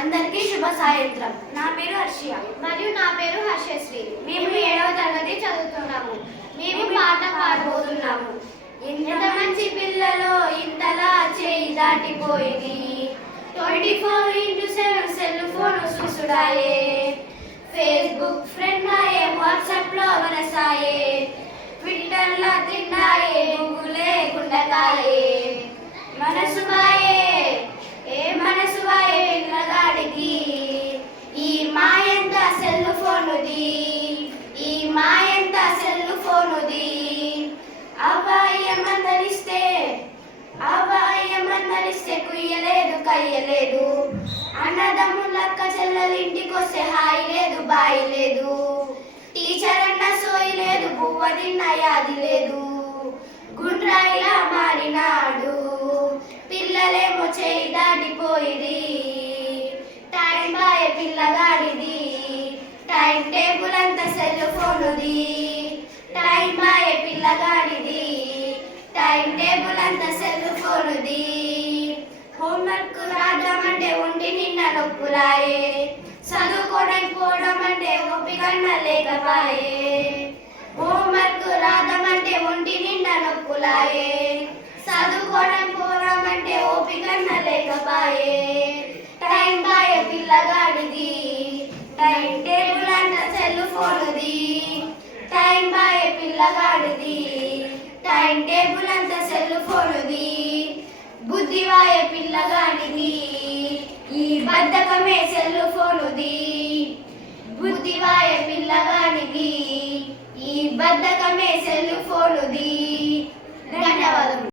అందరికీ శుభ సాయంత్రం. నా పేరు హర్షియ మరియు నా పేరు హర్షశ్రీ. మేము 7వ తరగతి చదువుతున్నాము. మేము పాట పాడబోతున్నాము. ఎంత మంచి పిల్లలో ఇంతలా చేయి దాటిపోయింది. 24/7 సెల్ ఫోన్ చూసుడాయే. ఫేస్బుక్ ఫ్రెండ్ ఆయే, వాట్సాప్ లో మనసాయే, ట్విట్టర్ లా తిన్నాయే, గూగులే గుండకాయే. మనసు బాయే మనసు బాయే పిల్లగాడికి. ఈ మాయంత సెల్ ఫోనుది, ఈ మాయంత సెల్ ఫోనుది. అబ్బాయమందరిస్తే కుయ్యలేదు కయ్యలేదు. అన్నదమ్ములక్క చెల్లెలింటికొస్తే హాయి లేదు బాయి లేదు. టీచర్ అన్న సోయి లేదు, బువ్వ తిన్న యాది లేదు. గుండ్రాయిలా మారినాడు, పిల్లలేమో చేయి దాటిపోయిరి. టైం బాయే పిల్లగాడిది, టైం టేబుల్ అంతా సెల్ ఫోనుది. టైం బాయే పిల్లగాడిది, టైం టేబుల్ అంతా సెల్ ఫోనుది. హోంవర్క్ రాద్దామంటే ఒంటి నిండా నొప్పులాయే, చదువుకోవడానికి పోవడం అంటే ఓపికన్న లేకపాయే. హోంవర్క్ రాద్దామంటే ఒంటి నిండా నొప్పులాయే, చదువుకోవడానికి పోవడం అంటే ఓపికన్న లేకపాయే. టైం బాయే పిల్లగాడిది, టైం టేబుల్ అంతా సెల్ ఫోనుది. టైం బాయే పిల్లగాడిది, టైం టేబుల్ అంతా సెల్ ఫోనుది. బుద్ధివాయే పిల్లగాడిది, ఈ బద్ధకమే సెల్ ఫోనుది. బుద్ధివాయే పిల్లగాడిది, ఈ బద్ధకమే సెల్ ఫోనుది. ధన్యవాదములు.